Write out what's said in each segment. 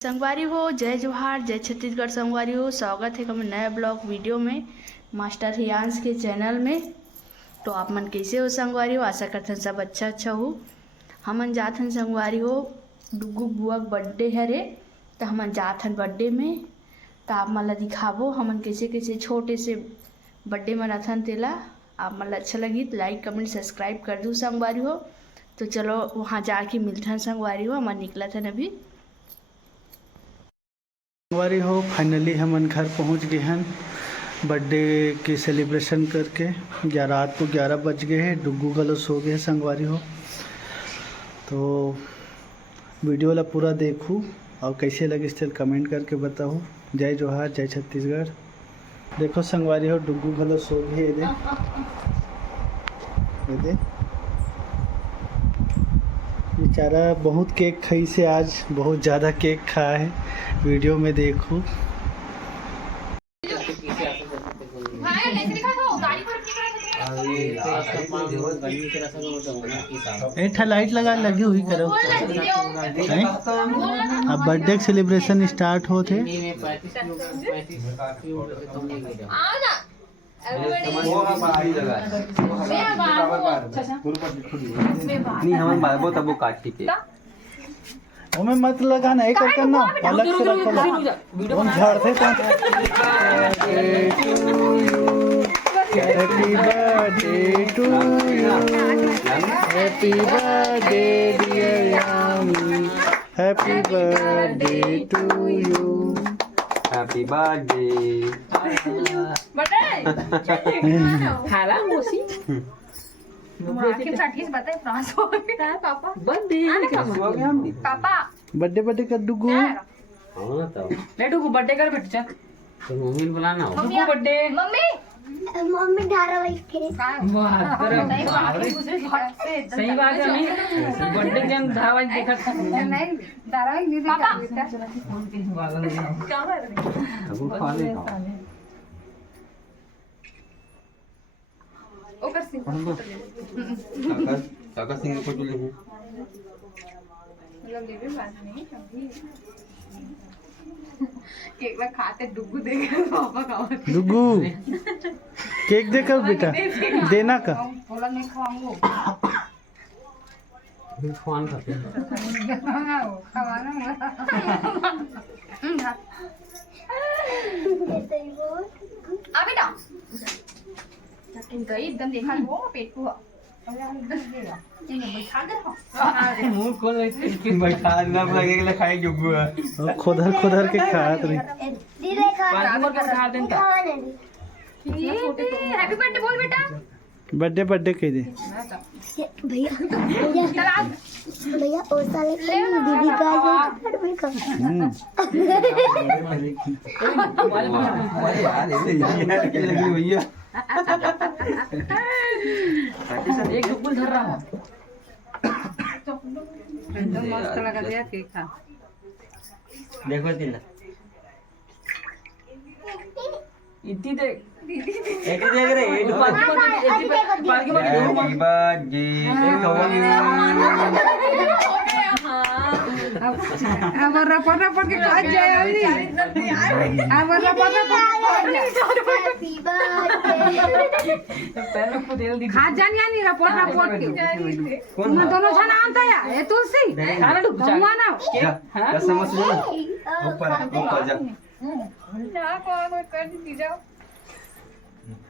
संगवारी हो, जय जोहार, जय छत्तीसगढ़। संगवारी हो, स्वागत है हमारे नया ब्लॉग वीडियो में मास्टर हियांश के चैनल में। तो आप मन कैसे हो संगवारी हो? आशा करते हैं सब अच्छा हो। हमन जात हन संगवारी हो, डुगू बुआ बर्थडे है रे, तो हमन जात हन बर्थडे में। तो आप मन ला दिखाबो हमन कैसे कैसे छोटे से बर्थडे मनाथन तेला। आप मन ला अच्छा लगी तो लाइक कमेंट सब्सक्राइब कर दो संगवारी हो। तो चलो वहाँ जाके मिलते हैं संगवारी हो। हमन निकला था अभी संगवारी हो। फाइनली हमन घर पहुंच गए हैं बर्थडे की सेलिब्रेशन करके। रात को 11 बज गए हैं। डुग्गू गलो सो गए हैं संगवारी हो। तो वीडियो ला पूरा देखूँ और कैसे लगे इस कमेंट करके बताओ। जय जोहार, जय छत्तीसगढ़। देखो संगवारी हो, डुग्गू गलो सो गए। ये बेचारा बहुत केक खाई से, आज बहुत ज़्यादा केक खाया है। वीडियो में देखो। एक लाइट लगा लगी हुई करो। अब बर्थडे सेलिब्रेशन स्टार्ट होते। हमें मत लगाना, एक करना अलग से रखो। हम झाड़ते happy birthday to you, happy birthday dear Yami, happy birthday to you, happy birthday. हाला मोसी बर्थडे कर डुगू। डुगू बर्थडे कर बेटा। तो मम्मी बुलाना हो। डुगू बर्थडे। मम्मी धारावाहिक थे। सही बात है। नहीं बर्थडे के हम धारावाहिक देखा था। नहीं धारावाहिक नहीं देखा। अब खा ले। काका सिंह को चले हैं। केक ला खाते डुगू देकर पापा खाते। डुगू केक देकर बेटा देना का। बोला नहीं खाऊंगा। खान खाते हैं। खावाना आ बेटा गई एकदम देखा वो पेट को मुंह खोल बैठा ना लगेगा खाए जुगू है। खोदर खोदर के खात रही। हैप्पी बर्थडे बोल बेटा। बर्थडे बर्थडे कह दे भैया भैया और साले दीदी का भैया एक डुगू धर रहा हूँ। मस्त लगा दिया केक खा। देखो तिला इतनी देख एक देख रहे हैप्पी बर्थडे। अब रपट रपट के खा जाए अभी। अब रपट हैप्पी बर्थडे पहले को दे दी। खा जानी यानी रपट रपट के। कौन मैं दोनों छना आनता या ये तुलसी खाना डुगू हुआ ना। क्या समझ लो ऊपर जा ना कौन कर दी जाओ।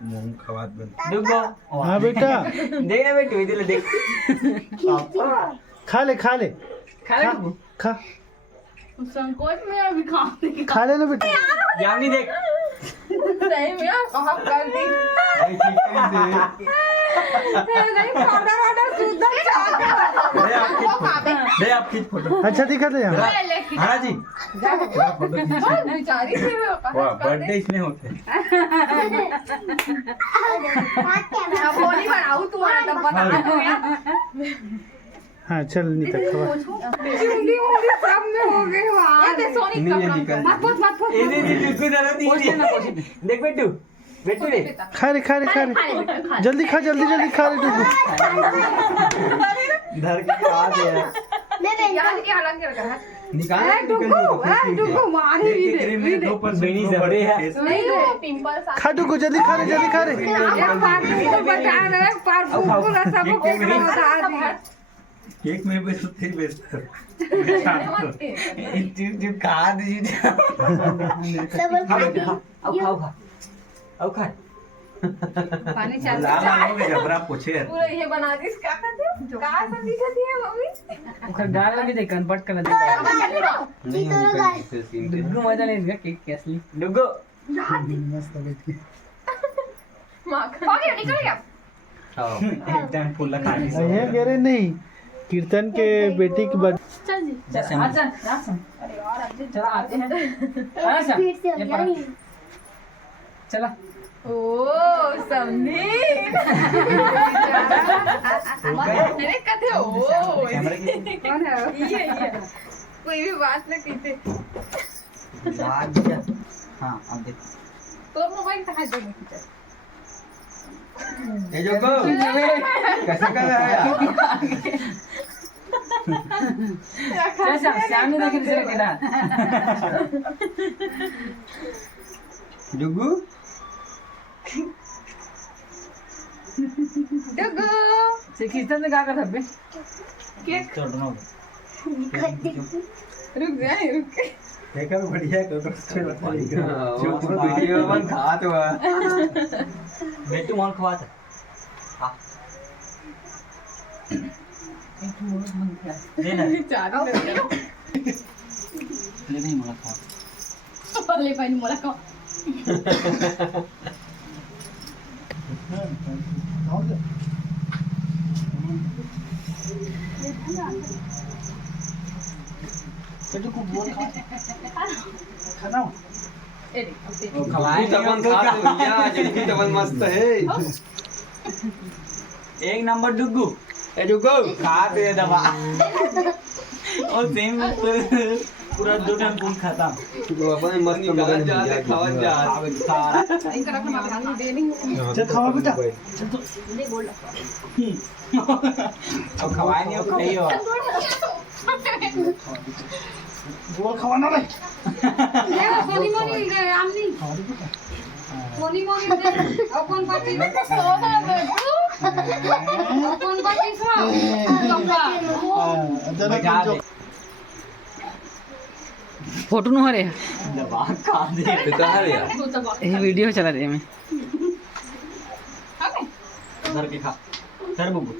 मुंह खवात बन डुगो। हाँ बेटा देख ना बेटू इधर देख। खा ले खा ले डुगू। खा संकोच में अभी खाने खा ले ना बेटा। यामी देख सही में कहाँ कर दी। नहीं ऑर्डर ऑर्डर सुधर दे आपकी फोटो। अच्छा दिखा दे यहाँ। हाँ जी बेचारी थी वो। वाह बर्थडे इसमें होते हैं। अब बोली बनाऊं तुम्हारा तब बता। हाँ चल निकल खवा। चुंडी मुंडी सब में हो गए वहाँ। ये सोनी नहीं ये निकल मत मत मत ये बिल्कुल जरा नहीं देख बेटू बेटू रे खा ले जल्दी खा जल्दी खा ले डुगू। धर के आ गया मैं यहाँ के हालांकि निकाल डुगू मारे बेनी से बड़े हैं नहीं पिंपल खा डुगू जल्दी खा रे जल्दी खा रे केक में बेचते बेचते जो खा दीजिए अब खा पानी चाल जबरा पूछे पूरा ये बना दी क्या करते हो कहाँ से दिखती है मम्मी ओकर गाल में दे कन्वर्ट कर दे दुगु मजा ले इसका केक कैसली डुगो माखन ओके निकल गया एकदम फुल खा ली ये कह रहे नहीं कीर्तन के बेटी की बर्थडे चल जी अच्छा अच्छा अरे यार अब चला आते हैं अच्छा ये पढ़ा चला ओ समीर अरे कहते हो कौन है ये कोई भी बात ना कीते हाँ अब देख तो मोबाइल कहाँ देने की ये जो को कैसे कर रहा है कैसा सामने देख रहे केदा डुगू डुगू से कीर्तन ने का कर थब्बे चढ़ना रुक जाए रुक देखा बढ़िया कर जो वीडियो बन खात हुआ बेटू मन खवात देना चारों ले नहीं मला खा ले पानी मोला को खवाए तबन खात भैया जल्दी तबन मस्त है एक नंबर डुगू ए डुगू खा दे दबा और सेम पूरा दो टाइम पूल खत्म तो अपन मस्त मगन जा खावन जा इनका रखना मांगी देनी चल खाओ बेटा अब खवाए नहीं अब नहीं हो गोल खवाना रे ये सोनी मोनी गए आमनी सोनी मोनी दे और कौन बाकी कौन बाकी सो बजा दे फोटो न हो रे दबा खा दे बता रे ये वीडियो चला रही है मैं उधर के खा सर बुगु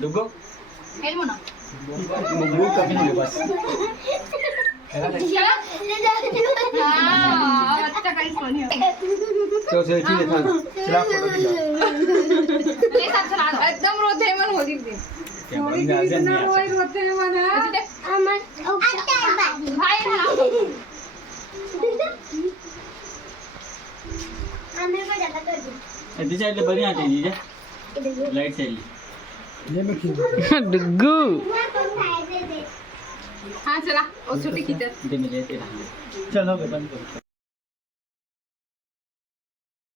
दुगो हेल मोना बुगु कभी नहीं बस अच्छा कहीं सोनी तो सेल्फी ले था चला फोटो खिंचा ले सब चला दो एकदम रोते मन हो दी दे कैमरा में आजा नहीं आ रोते मन भाई ना सकते साइड ले बढ़िया आते जी लाइट साइड डुगू हाँ चला और छोटी की दे मिले तेरा चलो बंद करो